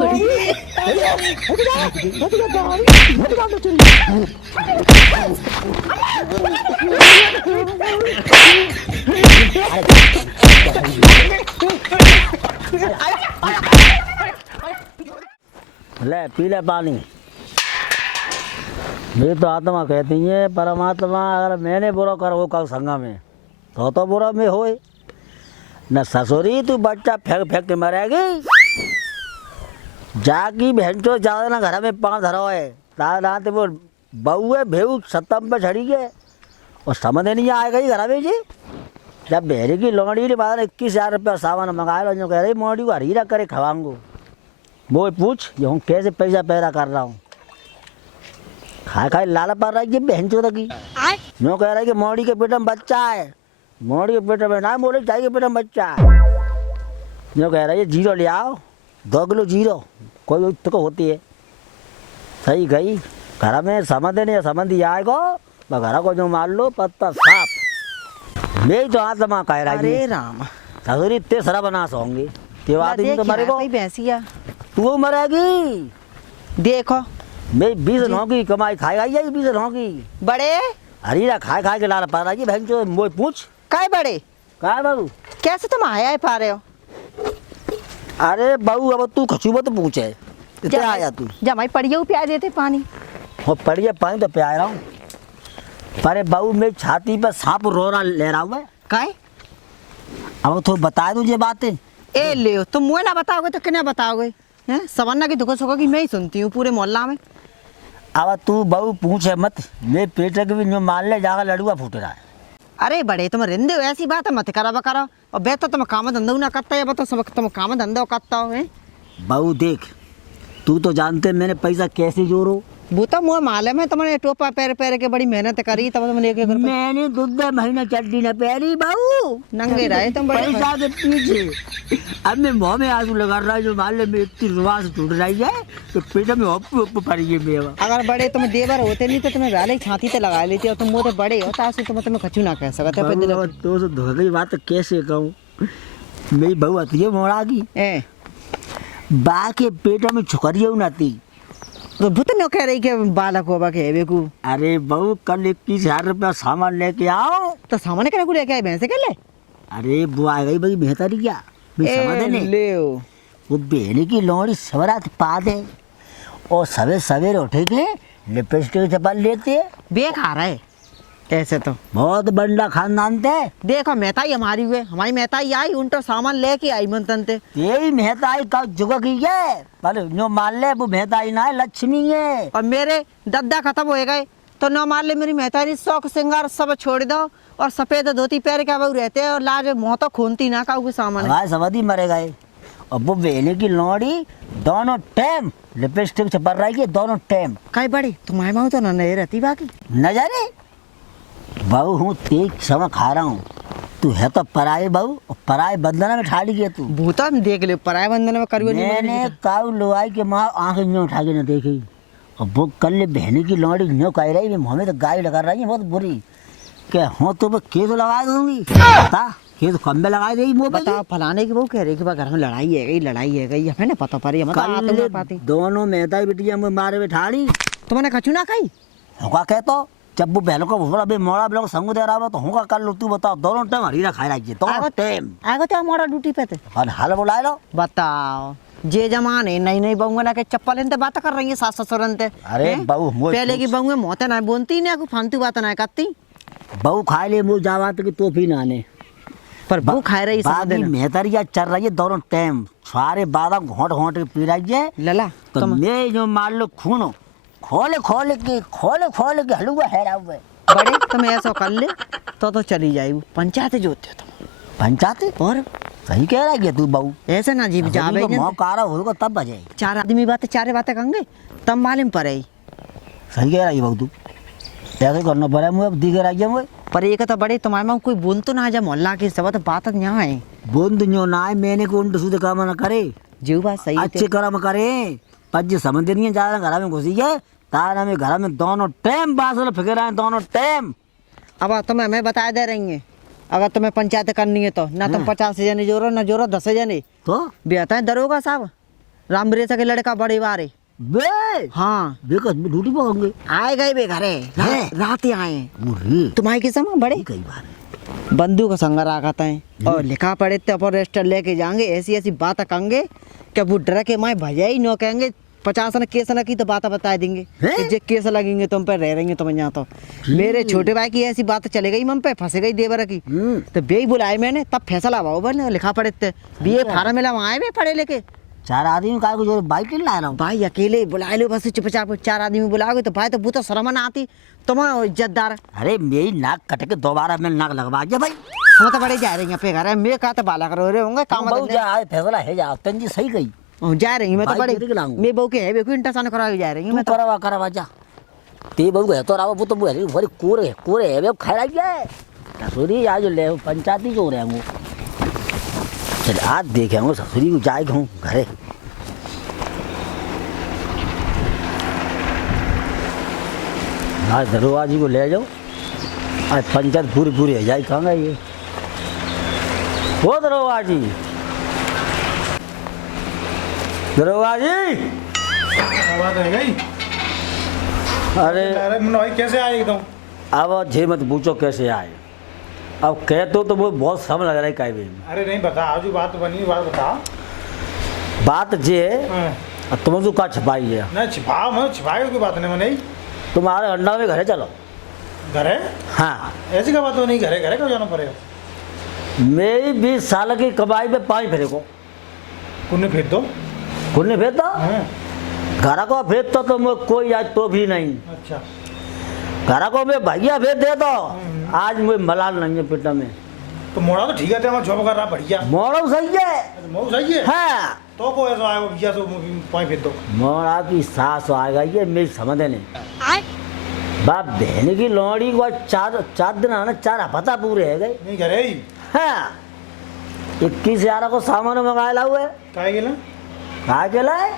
ले पी ले पानी। मेरी तो आत्मा कहती है परमात्मा अगर मैंने बुरा कर वो कल संगा में तो बुरा में होए न ससुरी तू बच्चा फेंक फेंक के मरेगी जाकी भैंसो ज्यादा ना घर में पाँव धरो है रात वो बहू है भेऊ सत्तम पे छड़ी गए और समझ नहीं आएगा ही घर में जी। जब बहरी की लौड़ी ने बाद 21,000 रुपया सामान मंगाए लो जो कह रही मोड़ी को हरीरा करे खवाऊंगो वो पूछ ये हूँ कैसे पैसा पैदा कर रहा हूँ खाए खाए लाला पड़ रहा है ये बहन चोद की जो कह रहा है कि मोड़ी के पेट में बच्चा है मोड़ी के पेट में ना मोड़ी चाहिए पेट में बच्चा है जो कह रहा है ये जीरो ले आओ 2 किलो जीरो कोई तो होती है सही गई घर में समझ नहीं समझी आएगो घर को जो मान लो पत्ता साफ मेरी तो आत्मा कह रहा है अरे राम ससुरी इतने सरा बना सोंगे आदमी तो मरेगा भैंसिया तू मरेगी देखो मैं 20 नौ की कमाई खाएगा ये 20 नौ की बड़े हरीरा खाए खाए के लाल पा रहा है बहन चो वो पूछ काय बड़े काय बाबू कैसे तुम आया पा रहे हो। अरे बाबू अब तू खचू मत पूछे इतना आया तू जमाई पड़िया प्याज देते पानी और पड़िया पानी तो प्या रहा हूँ पर बाबू मेरी छाती पर सांप रोना ले रहा हूँ काय अब तो बता तुझे बातें ए ले तुम मुझे ना बताओगे तो किन्हें बताओगे हैं सवन्ना की दुख सुख की मैं ही सुनती हूँ पूरे मोहल्ला में। अब तू बाबू पूछे मत मेरे पेट के भी जो मान ले जाकर लड़ुआ फूट रहा है। अरे बड़े तुम रिंदे हो ऐसी बात है मत करा करो और बेहतर तुम काम धंधा ना करता है बताओ सब तुम काम धंधा करता हो बाबू देख तू तो जानते मैंने पैसा कैसे जोड़ो वो तो मुँह मालूम है तुमने टोपा पैर पैर के बड़ी मेहनत करी तब तुमने 1-1 रुपया मैंने 2 महीना चड्डी न पहनी बाबू नंगे रहे तुम बड़े पैसा के पीछे अब मैं मुँह में आंसू लगा रहा है जो मान ले मेरी इतनी रुआ से टूट रही है तो पेट में हप पड़ी है मेवा। अगर बड़े तुम देवर होते नहीं तो तुम्हें वाले छाती ते लगा लेते और तुम वो तो बड़े हो ताकि तुम्हें कछु ना कह सकते तो धोखे की बात कैसे कहूँ मेरी बहू आती है मोड़ा की बा के पेट में छुकरिया नाती तो भूत न कह रही के बालक होबा के बेकू। अरे बहू कल 21,000 रुपया सामान लेके आओ तो सामान के को लेके आए भैंसे के ले। अरे वो आ गई भाई बेहतर क्या समझ ले वो बेहनी की लोहड़ी सवरात पा दे और सवेरे उठे के लिपस्टिक चपल लेते बेकार है ऐसे तो बहुत बंडा खानदान थे। देखो मेहताई हमारी हुए हमारी मेहताई आई उनका सामान लेके आई मंतन थे यही मेहताई का जुग की है पर जो मान ले वो मेहताई ना है लक्ष्मी है और मेरे दद्दा खत्म हो गए तो न मान ले मेरी मेहताई शौक श्रृंगार सब छोड़ दो और सफेद धोती पैर के बहू रहते हैं और लाज मुँह तो खूनती ना का सामान हमारे सवादी मरे गए और वो बेहनी की लोहड़ी दोनों टाइम लिपस्टिक चपल रही है दोनों टाइम कई बड़ी तुम्हारी माँ तो नहीं रहती बाकी नजरे बहू हूँ तेज समय खा रहा हूँ तू है तो पराए बहू पराए बंधन में ठाड़ी गया तू भूता देख ले पराए बंधन में करियो मैंने काऊ लोहाई के माँ आंखें न्यों उठा के न देखी और वो कल ले बहनी की लोहड़ी न्यों कह रही मुँह में तो गाय लगा रही है बहुत बुरी क्या हो तो केस लगा दूंगी बता केस कम में लगा देगी वो बता फलाने की वो कह रही कि घर में लड़ाई है गई हमें ना पता पड़ी कल दोनों मेहता बिटिया में मारे में ठाड़ी तुमने कछु ना खाई होगा कह तो जब वो बहनों को भूरा भी मोड़ा भी लोग संग दे रहा तो होगा कर लो तू बताओ दोनों टाइम हरीरा खाए रखिए दोनों टाइम आगो तो हमारा ड्यूटी पे थे और हाल बुलाए लो बताओ जे जमाने नई बहू ना के चप्पल इनते बात कर रही है सास ससुर अरे बहू पहले की बहू मोते ना बोलती ना फालतू बात ना करती बहू खाए ले मुँह जावात की तोहफी नाने पर बहू खाए रही मेहतरिया चल रही है दोनों टाइम सारे बादाम घोट घोट के पी रही है लला तो मैं जो मान लो खूनो खोले के हलुआ हैरा हुए बड़े तुम ऐसा कर ले तो चली जाए पंचायत जोते तुम पंचायत और सही कह रहा है तू बहू ऐसे ना जी जावे मौका होगा तब बजे 4 आदमी चारे बातें कहेंगे तब मालूम पड़े सही कह रहा है बहू तू ऐसे करना पड़ा मुझे दिखे रही है पर एक तो बड़े तुम्हारे में कोई बोल तो ना जा मोहल्ला की सब तो बात यहाँ है बोल तो ना है मैंने को उल्ट सीधे काम ना करे जीव बात सही अच्छे कर्म करे पज समझ नहीं है ज्यादा घर में घुसी है तारा में घर में दोनों टाइम बासल फिकर आए दोनों टाइम। अब तुम्हें हमें बता दे रही है अगर तुम्हें पंचायत करनी है तो ना तुम 50 जने जोड़ो ना जोड़ो 10 जने तो बेहतर है दरोगा साहब रामरेसा के लड़का बड़े बारे बे हाँ देखो ड्यूटी पर होंगे आए गए बे घरे हैं? रात ही आए मुर्री तुम्हारे के समय बड़े कई बार बंदूक संग रखा है और लिखा पड़े तो अपन रजिस्टर लेके जाएंगे ऐसी ऐसी बात कहेंगे कि वो डर के माए भैया ही न कहेंगे 50 न केस लगी तो बात बता देंगे हैं? कि जे केस लगेंगे तुम पे रह रहेंगे तुम यहाँ तो मेरे छोटे भाई की ऐसी बात चले गई मन पे फंसे गई देवर की तो बे ही बुलाए मैंने तब फैसला हुआ बोले लिखा पड़े थे बीए फार्म मिला वहाँ आए बे पढ़े लेके 4 आदमी का जो बाइक ला रहा हूँ भाई अकेले बुला लो बस चुपचाप 4 आदमी बुलाओगे तो भाई तो वो तो शर्म ना आती तुम इज्जतदार अरे मेरी नाक कट के दोबारा मैं नाक लगवा दिया भाई हम तो बड़े जा रहे हैं पे घर है मैं कहा तो बाला करो रहे होंगे काम बहुत जा फैसला है जा तंजी सही गई जा रही हूँ मैं तो बाइक बड़े लेके लाऊंगा। मैं बहू के है बेकू इंटरसान करा जा रही हूँ तू मैं तो करवा करवा जा ते बहु है तो राव वो तो बुहरी भरी कोरे है वे खाई गया ससुरी आज ले पंचायती जो रहे हूँ चल आज देखेंगे ससुरी को जाएगा हूँ घरे आज दरोगा जी को ले जाओ आज पंचायत पूरी पूरी है जाए कहाँ ये वो दरोगा जी दरोगा जी बात है गई अरे अरे मनोई कैसे आए एकदम अब झे मत पूछो कैसे आए अब कह तो वो बहुत सब लग रहा है कायबे में अरे नहीं बता आज बात बनी बात बता बात जे हाँ। तुम जो का छपाई है ना छिपाओ मैं छिपाई की बात नहीं मनाई तुम्हारे अंडा में घरे चलो घर है हाँ ऐसी का बात तो नहीं घरे घरे क्यों जाना पड़ेगा मेरी 20 साल की कमाई में 5 फेरे को कुन्ने फिर दो कुन्ने भेजता हाँ। घर को भेजता तो मैं कोई आज तो भी नहीं अच्छा घर को मैं भैया भेज देता आज मुझे मलाल नहीं है पिटा में तो मोड़ा तो ठीक है तेरा जॉब कर रहा बढ़िया मोड़ो सही है मऊ सही है हाँ तो को ऐसा आया भैया तो पाए फिर दो मोड़ा की सास आएगा ये मेरी समझ नहीं बाप बहन की लौड़ी को 4 दिन आना 4 हफ्ता पूरे है गए नहीं घरे ही हाँ 21,000 को सामान मंगाए ला हुए काहे गेला कहा चला है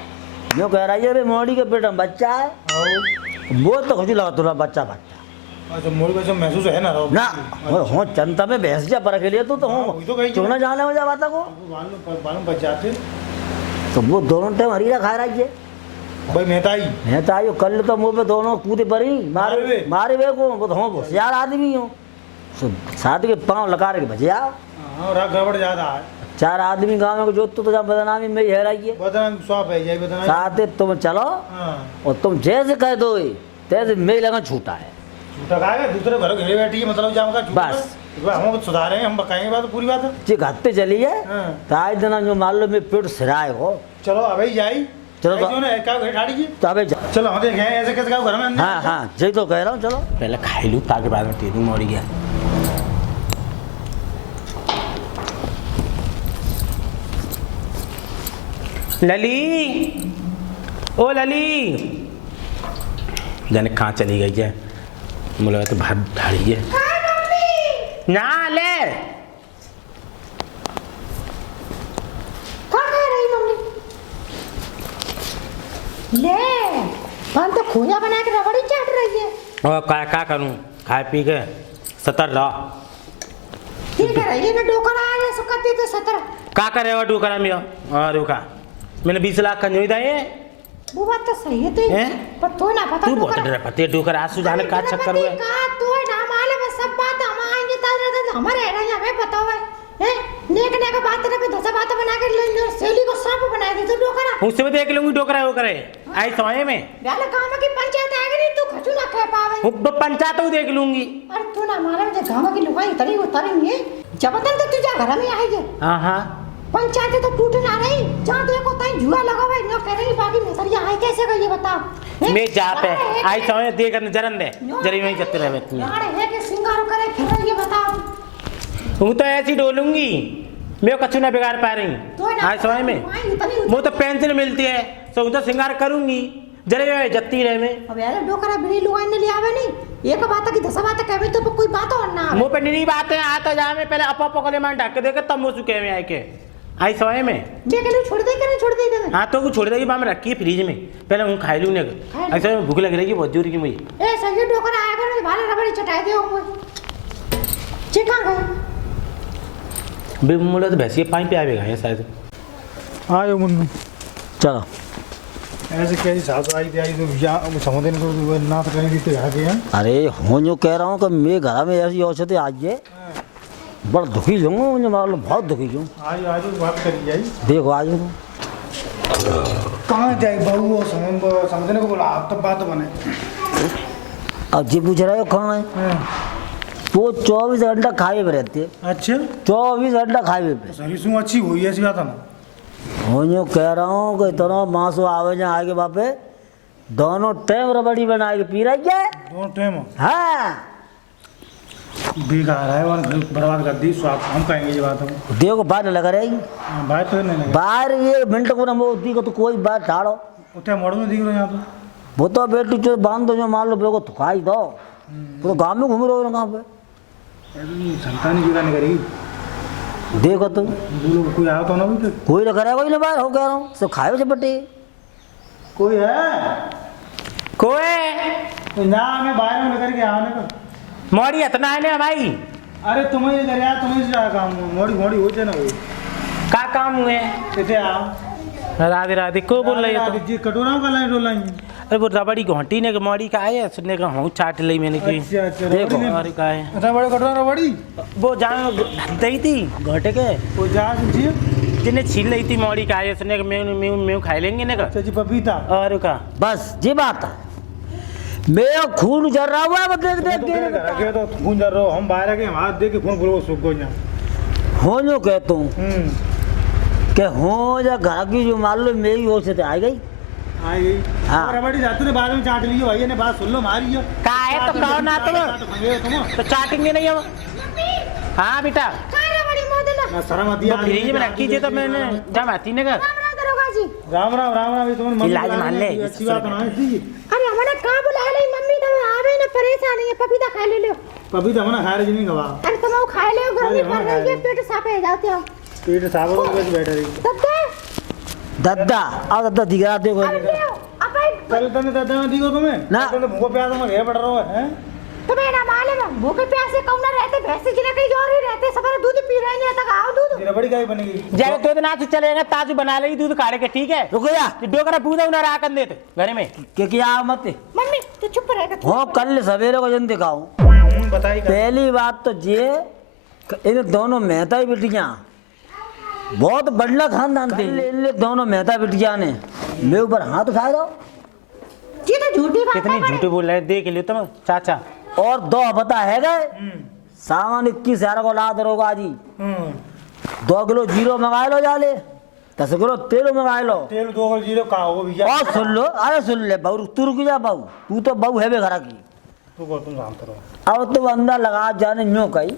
जो कह रहा है मोड़ी के पेट में बच्चा है आओ वो तो खुश लगा तुरा बच्चा अच्छा मोड़ वैसे महसूस है ना रो ना हो जनता में भैंस जा पर के लिए तो हाँ, वही तो कही हो चुना जाने में जा बाता को मालूम बच जाते तो वो दोनों टाइम हरीरा खा रहा है भाई मेहता ही मैं तो आयो कल तो मुंह पे दोनों कूदे पड़ी मारे वे। मारे वे को वो तो हम होशियार आदमी हो साथ के पाँव लगा के बचे आओ हाँ राग गड़बड़ ज्यादा है 4 आदमी गाँव में जो तो जब बदनामी में है रही है बदनाम स्वाप है ये बदनाम साथ ही तुम चलो हाँ और तुम जैसे कह दो तैसे मेरी लगा छूटा है झूठा खाएगा दूसरे घर घरे बैठी है मतलब जाऊंगा बस। हम सुधारेंगे हम बताएंगे बात पूरी बात है जी घर पे चलिए हाँ। तो आज दिन जो मान लो मेरे पेट सिराए हो चलो अबे जाई चलो तो- जो ना क्या घर ठाड़ी जी तो अबे चलो हम देखें ऐसे कैसे क्या घर में अंदर? हाँ हाँ यही तो कह रहा हूँ चलो पहले खाई लूँ ताकि बाद में टेरू मोड़ी गया लली ओ लली जाने कहाँ चली गई है मुझे लगा तो भात ढाड़ी है ना ले ले हम तो खोया बना के रबड़ी चाट रही है और क्या करूँ खाए पी के 70 रहा ये कर रही है ना डोकर आ गया सो करती तो 17 क्या करे वो डूकरा में और रुका मैंने 20 लाख का नहीं दिए वो बात तो सही है तो हैं? पर तो ना पता तू बहुत डर पते डूकर आंसू जाने का चक्कर हुए का तो ना मालूम है सब बात हम आएंगे तो हमारे है ना हमें पता है हैं नेक नेक बात ना पे 10 बात बना के ले सेली को सांप बना दे तो डोकरा उससे भी देख लूंगी डोकरा वो करे आई समय में यार गांव की पंचायत आ गई तू खचू ना कह पावे वो पंचायत वो देख लूंगी अरे तू ना मालूम जे गांव की लुगाई उतरी उतरेंगे जब तक तो तुझे घर में आएगी हाँ हाँ पंचायत तो टूट ना रही जहाँ देखो तहीं जुआ लगा हुआ है न करेंगे बाकी मिसरिया आए कैसे का ये बताओ हैं? मैं जा पे यार है आई कि- समय देख जरन दे जरी वहीं चलते रहे तुम यार है कि सिंगार करे फिर ये बताओ हूँ तो ऐसी डोलूंगी मैं कछु ना बिगाड़ पा रही तो ना आज समय में इतनी वो तो पेंसिल मिलती है तो तो श्रृंगार करूंगी जरे जत्ती रहे में अब यार डोकरा बिड़ी लुगाई ने लिया आवे नहीं एक बात की 10 बात कहबे तो कोई बात और ना आवे मुँह पे निरी बातें आता जा में पहले अपा पकड़े मान ढक के देखे तब मुँह चुके में आए के आई समय में मैं कहलू छोड़ दे के छोड़ दे दे हाँ तो कुछ छोड़ देगी बाम रखी है फ्रिज में पहले हूँ खाई लूँ ऐसे में भूख लग रही बहुत जोर की मुझे ए सही डोकरा आया कर भाले रबड़ी चटाई दे ओ चिका गए मुझे तो भैंसिया पानी पे आवेगा ये शायद आयो मुन्नू चलो ऐसे कैसी सास आई थी आई तो या वो समझ नहीं को ना तो कहीं भी तो आगे हैं अरे हूँ जो कह रहा हूँ कि मेरे घर में ऐसी औषधि आज है बड़ा दुखी हूँ मुझे मालूम बहुत दुखी हूँ। आज आज बात करी जाई देखो आज हूँ कहाँ जाए बहू वो समझने को बोला आप तो बात बने अब जी पूछ रहे हो कहाँ है वो 24 घंटा खाए पे रहते हैं। अच्छा 24 घंटा खाए पे सही सु अच्छी हुई ऐसी बात है ना हूँ जो कह रहा हूँ कि इतना मांसो आवे जाए आगे बापे दोनों टाइम रबड़ी बना के पी रही है। दोनों टाइम हाँ बेकार है और घर बर्बाद कर दी स्वाद हम कहेंगे ये बात हम देखो बाहर लगा रही बात तो नहीं लगे बाहर ये मिनट को ना मोदी को तो कोई बात ठाड़ो उतने मोड़ में दिख रहे यहाँ तो वो तो बेटी जो बांध दो जो मान लो बेको थुकाई दो तो गाँव में घूम रहे हो ना कहाँ पे संतान की गाने करी देखो तुम बोलो कोई आया तो ना भी तो कोई ना करे कोई ना बाहर हो कह रहा हूँ सब खाए से बटे कोई है कोई ना मैं बाहर में लेकर के आने का मोड़ी इतना है ना भाई अरे तुम्हें ये कर यार तुम्हें से काम मोड़ी मोड़ी हो जाए ना वो का काम हुए कैसे आओ राधे राधे को बोल रही है तो जी कटोरा का लाइन रोल लाइन अरे वो रबड़ी घोंटी ने के मोड़ी का आया सुनने का हूँ चाट ली मैंने की अच्छा अच्छा देखो। रबड़ी और का है इतना बड़ा कटोरा रबड़ी वो जान दही थी घोटे के वो जा जी जिन्हें छीन ली थी मोड़ी का आया सुनने का मैं खाई लेंगे ना का अच्छा जी पपीता और का बस ये बात है मेरा खून जल रहा हुआ है देख देख के रखे तो खून जर रहो हम बाहर के हाथ दे के खून पूरा सूख गया हो जो कहता हूँ कि हो या घर की जो मान लो मेरी ओर से तो आ गई आई गई हाँ। रबड़ी जाते ने बाद में चाट ली भाई ने बात सुन लो मारी है का है तो कौन ना तुम तो चाटेंगे नहीं हम हाँ बेटा खाना बड़ी मोदला ना शर्म आती वो फ्रिज में रखी थी तो मैंने जब आती ने का दरोगा जी राम राम राम राम ये तुम्हारी मम्मी इलाज बुला मान रही है, ले, अच्छी बात है ठीक अरे हमने कहाँ बुला ली मम्मी तो आवे ना परेशान है पपीता खा ले लो पपीता मना खा रही नहीं गवा अरे तुम वो खा ले गर्मी अरे हाँ, पड़ रही है पेट साफ है जाते हो पेट साफ हो गया बैठ रही दद्दा दद्दा आओ दद्दा दिखा देखो अरे ले अब कल तने दादा में दिखो तुम्हें ना। तने भूखो प्यास में घेर पड़ रहा है तुम्हें ना मालूम भूखे प्यासे कौन ना रहते भैंसे जिने कहीं और ही रहते सवेरे दूध पी रहे हैं तक आओ दूध ये रबड़ी काई बनेगी जब तो ना से चलेगा ताजू बना लेगी दूध काढ़े के ठीक है रुको जा डोकरा पूजा उन्हें रहा कर देते घर में के क्या मत मम्मी तू चुप रहेगा हो कल सवेरे को जन दिखाऊं बताई पहली बात तो ये इन दोनों मेहता ही बिटियां बहुत बड़ला खानदान थे इन दोनों मेहता बिटिया ने मेरे ऊपर हाथ उठाए दो ये तो झूठी बात कितनी है झूठे बोल रहे हैं देख लियो तुम चाचा और दो पता है गए सामान 21,000 को ला दरोगा जी 2 किलो जीरो मंगा लो जाले 10 किलो तेल मंगा लो तेल 2 जीरो का हो भी और सुन लो अरे सुन ले बहू तू रुक जा बहू तू तो बहू है बे घर की तू को तुम शांत रहो अब तो अंदर लगा जाने यूं कही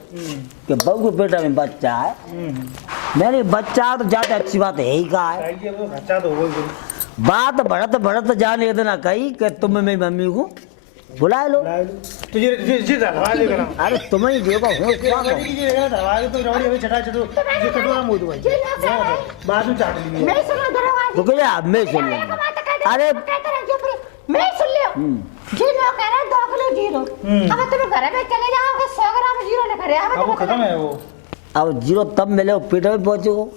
कि बहू के पेट में बच्चा है मैंने बच्चा तो ज्यादा अच्छी बात है ही कहा है चाहिए वो खर्चा तो हो गई बात बढ़त बढ़त जाने इतना कही कि तुम मेरी मम्मी को बुला लो तो ये दरवाजे दे करा अरे तुम्हें ही देखो हो क्या हो? ये दरवाजे तो रबड़ी अभी छटा छटो ये कटोरा मुंह दो भाई बाद में चाट ली मैं सुनो दरोगा जी रुक जा अब मैं सुन लूंगा अरे मैं सुन लियो जी मैं कह रहा 2 किलो जीरो अब तुम घर में चले जाओगे 100 ग्राम जीरो लेकर आओ अब वो खत्म है वो अब जीरो तब मिले पेट में पहुंचो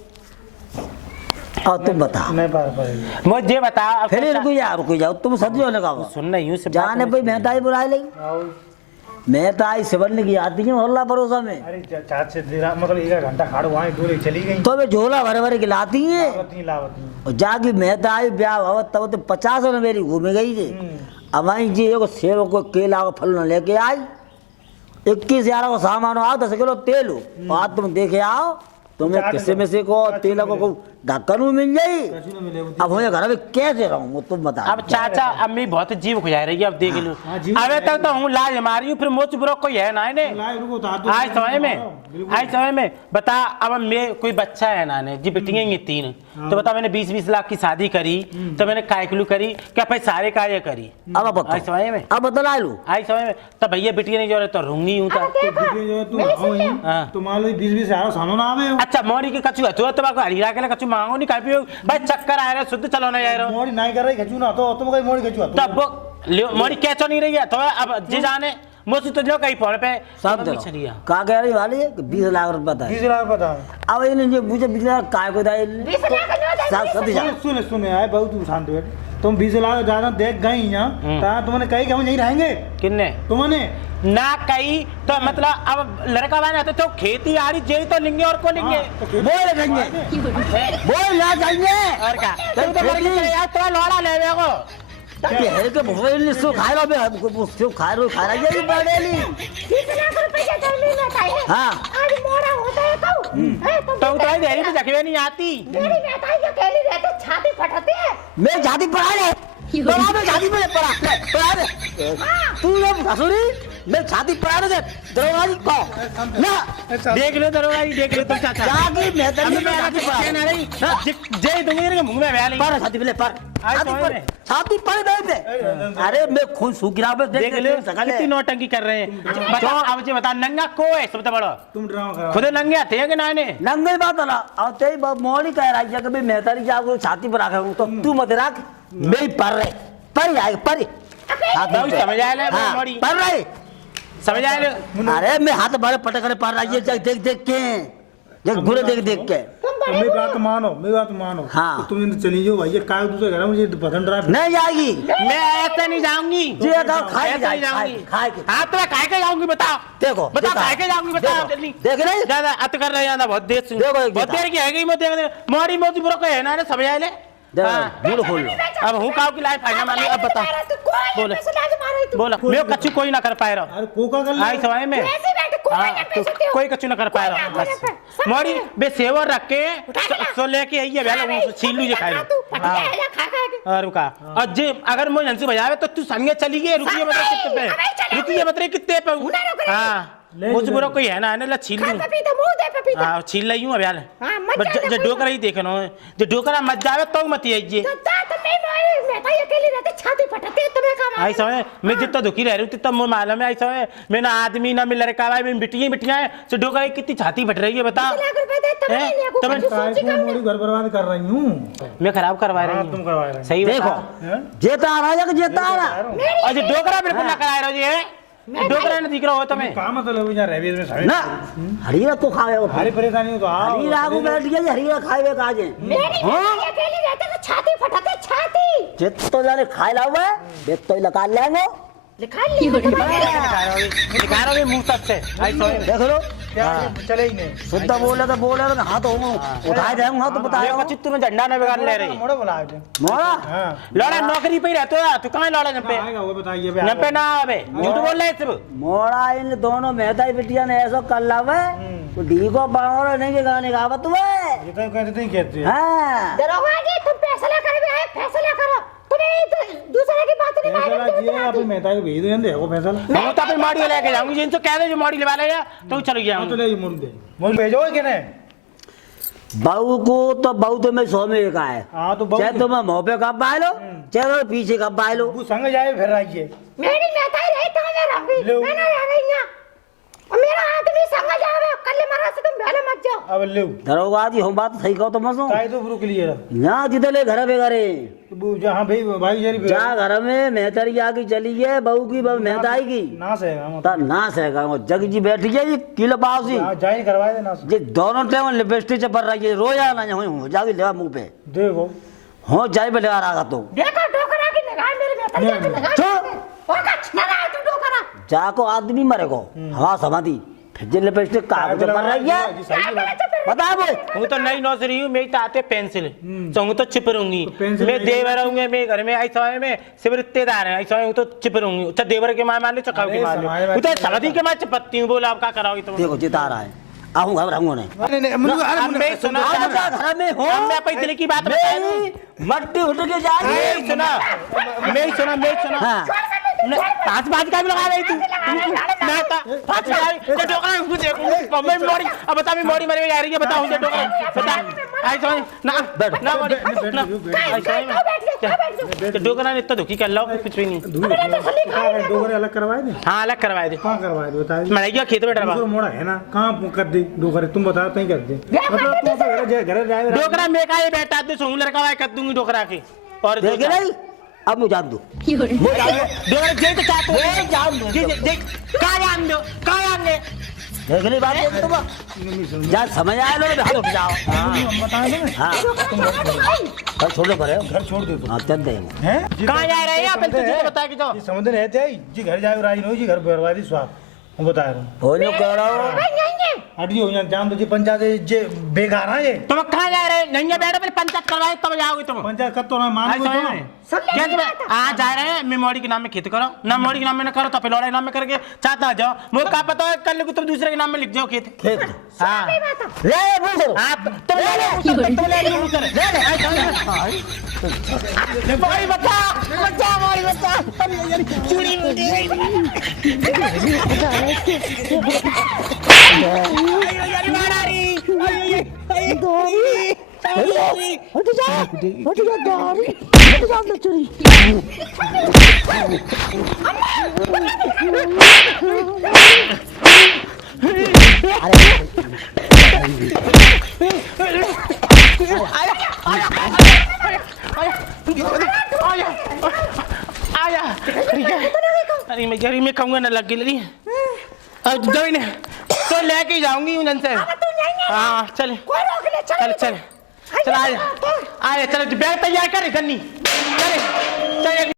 और तुम बता नहीं पार पाएगी मुझे बता अब फिर रुक जाओ तुम सदियों लगा सुनना यूं से जाने भाई मेहताई बुलाई ली आओ मेहताई सिवरने की आती है मोहल्ला पड़ोसा में अरे चाट से देरा मतलब 1 घंटा खाड़ो वहां दूर चली गई तो वे झोला भरे भरे खिलाती है लावत नहीं और जाके मेहताई ब्याह हुआ तब तो 50 में मेरी घूमे गई थी अब वहीं जी एगो सेव को केला को फल न लेके आई 21,000 को सामान आओ 10 किलो तेल हो आज तुम देखे आओ तुम्हें किसी में से को तेल को ढक्कन में मिल जाई कछु न मिले वो अब मुझे घर में कैसे रहूं वो तुम बता अब चाचा अम्मी बहुत जीव खुजा रही है अब देख लो हाँ, जीव अबे तक तो हूँ लाज मारी हूँ फिर मोच ब्रोक कोई है ना ने लाए रुको तो हाथ आज समय में बता अब मैं कोई बच्चा है ना ने जी बेटियां ही 3 तो बता मैंने 20-20 लाख की शादी करी तो मैंने कायकलू करी क्या भाई सारे कार्य करी अब आज समय में अब बतला लू आज समय में तब भैया बेटियां नहीं जो रहे तो रूंगी हूँ जो तू हाँ। तो मान लो 20-20 हजार सानो ना आवे अच्छा मोरी के कछु हथुआ तो बाको हरिया के लिए कछु मांगो नहीं कापी भाई चक्कर आ रहा है शुद्ध चलो ना यार मोड़ी नहीं कर रही खचू ना तो तुम कहीं मोड़ी खचू तब वो मोरी कैचो नहीं रही है तो अब जी जाने मुझसे तो जो कहीं फोन पे सब दे चलिए का कह रही वाली है कि 20 लाख रुपए था 20 लाख बता अब इन्हें जो मुझे 20 लाख काय को दाई 20 लाख नो दे सब सब जा सुने सुने आए बहुत तू शांत बैठ तुम 20 लाख ज्यादा देख गई यहाँ ता तुमने कही कि हम यहीं रहेंगे किन्ने तुमने ना कही तो मतलब अब लड़का बना तो खेती आ रही जे तो लेंगे और को लेंगे बोल लेंगे बोल ना जाएंगे और क्या तुम तो बड़ी चले यार तो लौड़ा ले को है के भोल ने सो खाए लो बे हमको सो खा रहा है ये बड़ेली 20 लाख रुपए के जमीन में ताई हाँ। आज मोड़ा होता है तो तो देरी पे जखवे नहीं आती मेरी बेटा जो अकेली रहती छाती फटती है मैं जाति पढ़ा ले बड़ा में जाति में पढ़ा दे तू लोग ससुरी मैं छाती पढ़ा दे दरवाजी को ना देख लो दरोगा जी देख लो तुम चाचा जागी मैं तो अभी मैं आके पढ़ा ना रही जय दूंगी ना मुंह में बैल पर छाती पे पर आज समझ में। छाती पर दे दे अरे मैं खून सूख गिरा पे देख लो कितनी नौटंकी कर रहे हैं बता अब मुझे बता नंगा को है सबसे बड़ा तुम ड्रामा करा खुद नंगे आते हैं कि ना ने नंगे बात ना और तेरी मोड़ी कह रहा है कि भाई मैं तारी जाओ छाती पर रखा हूं तो तू मत रख मैं ही पर रहे पर आएगा पर बहुत समझ आया ले हाँ, मोड़ी पर रहे समझ आया ले अरे मैं हाथ बारे पटक कर पर रही है देख देख के देख बुरे देख देख के मेरी बात मानो हाँ। तो तुम इधर चली जाओ भैया काय दूसरे घर में मुझे पसंद रहा नहीं जाएगी मैं ऐसे नहीं जाऊंगी ये तो खाए ऐसे नहीं जाऊंगी खाए के हाँ तो मैं खाए के जाऊंगी बताओ देखो बता खाए के जाऊंगी बताओ जल्दी देख रहे ज्यादा अत कर रहे हैं बहुत देर से देखो एक बहुत देर की है गई मैं देख मोड़ी मोदी बुरा को है ना समझ आए ले हाँ। झूठ खोल लो अब हूँ काव की लाइफ फाइनल मान ली अब बता बोले बोला मैं कच्ची कोई ना कर पाए रहा अरे कोका कर आई समय में हाँ, तो कोई कच्चू ना कर पाए रहा बस मोड़ी बे सेवर रख के सो लेके आई है बेला छीन लीजिए खाए और रुका और जे अगर मुझे हंसी बजावे तो तू संगे चली गई रुकिए मतलब कितने पे रुकिए मतलब कितने पे हाँ मुझे बुरा कोई है ना छीन लूं हाँ छीन लाई हूँ अब यार जो डोकरा ही देखना जो डोकरा मत जावे तो मत आइए आई समय मैं जितना दुखी रह रही हूँ तितना मुझे मालूम है आई समय मैं ना आदमी ना मैं लड़का है मैं बिटियां हैं तो डोकरा कितनी छाती फट रही है बता मोड़ी घर बर्बाद कर रही हूँ मैं खराब करवा रही तुम हूँ करवा रहे सही देखो हैं? जेता आ रहा है कि जेता आ रहा और जो डोकरा बिल्कुल ना करा रहे हो जी डोकरा ने दिख रहा हो तुम्हें काम मतलब यहाँ रह में सारे ना हरीरा को खावे वो भारी परेशानी हो तो आओ हरीरा को बैठ गया हरीरा खावे काजे जित तो जाने खाए लावे देख तो लगा लेंगे दिखा रहा हूँ मुंह तक से आई समय देख लो क्या चले ही नहीं शुद्ध बोले तो हाँ तो उठाए देंगे हाँ तो बताए देखो चित्त में झंडा न बिगाड़ ले रही मोड़ा बोला आपने मोड़ा हाँ लौड़ा नौकरी पे ही रहते हो तू कहाँ लौड़ा नब्बे आएगा वो बताइए नब्बे ना आवे झूठ बोल रहे सब मोड़ा इन दोनों मेहता बिटिया ने ऐसा कर लावे तो डी को बावरा नहीं के गाने गावत हुए ये तो कहते नहीं कहते हाँ दूसरे की बात नहीं फैसला जी आप मेहता को भेज दो देखो फैसला मैं तो अपनी माड़ी लेके जाऊंगी जिनसे कह दे जो माड़ी लेवा ले तो चलो गया तो ले मुड़ दे मुड़ भेजो कि नहीं बहू को तो बहू तो मैं 100 में एक है हाँ तो बहुत चाहे तुम्हें मुँह पे कब बाय लो चाहे तुम्हें पीछे कब बाय लो वो संग जाए फिर आइए मेरी मेहता ही रही तो मैं रहूंगी लो। मैं ना रह गई यहाँ और मेरा आदमी संग जावे कल मरा से तुम पहले मत जाओ अब ले दरोगा जी हम बात सही कहो तो मसो काय तो रुक लिए यहाँ जितने घर पे करे जहाँ भाई भाई जरी जहाँ घर में मेहतरी आगे चली है बहू की बहू मेहताई की नाश है हम ता नाश है वो जग जी बैठी है जी किलो पाव सी जाए करवाए दे नाश ये दोनों टाइम लिपस्टिक चपर रही है रोया ना हो जाके लेवा मुंह पे देखो हो जाए पे लगा रहा तो देखो डोकरा की निगाह मेरे मेहता की निगाह तो और का छना तू डोकरा जाको आदमी मरे को हवा समाधि फिर जे लिपस्टिक कागज पर रही है बता वो हूँ तो नई नौकरी हूँ मेरी ताते पेंसिल तो हूँ तो चिपरूंगी मैं देवर रहूंगी मैं घर में आई समय में सिर्फ रिश्तेदार है ऐसा हूँ तो चिपरूंगी अच्छा देवर के मार लो चकाऊ के मार लो तो समझी के मैं चिपत्ती हूँ बोला आप क्या कराओगी तुम देखो जिता रहा है आऊँ घर रहूँगा नहीं अब मैं सुना घर में हो मैं अपनी दिल की बात बताऊं मट्टी उठ के जाए मैं सुना हाँ पांच का भी लगा रही तू मैं पांच ये डोकरा मुझे मैं मोड़ी अब बता मैं मोड़ी मरे जा रही है बताओ ये डोकरा बता आई समझ ना ना मोड़ी ना आई समझ तो डोकरा ने इतना दुखी कर लो कुछ भी नहीं डोगरे अलग करवाए दे हाँ अलग करवाए दे कहाँ करवाए दे बताइए मैं गया खेत में डरवा दूसरा मोड़ा है ना कहाँ कर दे डोगरे तुम बताओ नहीं कर दे मतलब तू तो घर जाए डोकरा मैं का ये बैठा दे सोहू लड़का वाय कर दूंगी डोकरा के और देखे नहीं अब मुझे जान दो देवर जे तो चाहते हो जान दो देख का जान दो का जान दे अगली बात है तुम जहाँ समझ आए लोग हाथ उठ जाओ हम बताएं तुम्हें हाँ घर छोड़ दो करे घर छोड़ दे तू हाँ चल देंगे हैं कहाँ जा रहे हैं आप तुझे बता के जाओ जी समझ रहते हैं जी घर जाए राजी नहीं जी घर बर्बादी स्वाप मैं बता रहा हूँ हो जो कह रहा हूँ हटियो यहाँ जान दो जी पंचायत जे बेकार है ये तुम कहाँ जा रहे हैं नहीं है बैठो पहले पंचायत करवाए तब जाओगे तुम पंचायत कर तो ना मान ऐसा लो है क्या तुम्हें आ जा रहे हैं मैं मोड़ी के नाम में खेती करो ना मोड़ी के नाम में ना करो तो फिर लौड़ा के नाम में करके चाहता जाओ मुझे क्या पता है कल को तुम दूसरे के नाम में लिख जाओ खेत खेत हाँ ले बोल आप तुम ले मोड़ी बता मोड़ी बता चूड़ी आया अरे मैं गरी में खाऊंगा ना लग गई अब दवाई ने तो लेके जाऊंगी उन से हाँ चल चल चल चल आया चल बैग तैयार कर गन्नी चल चल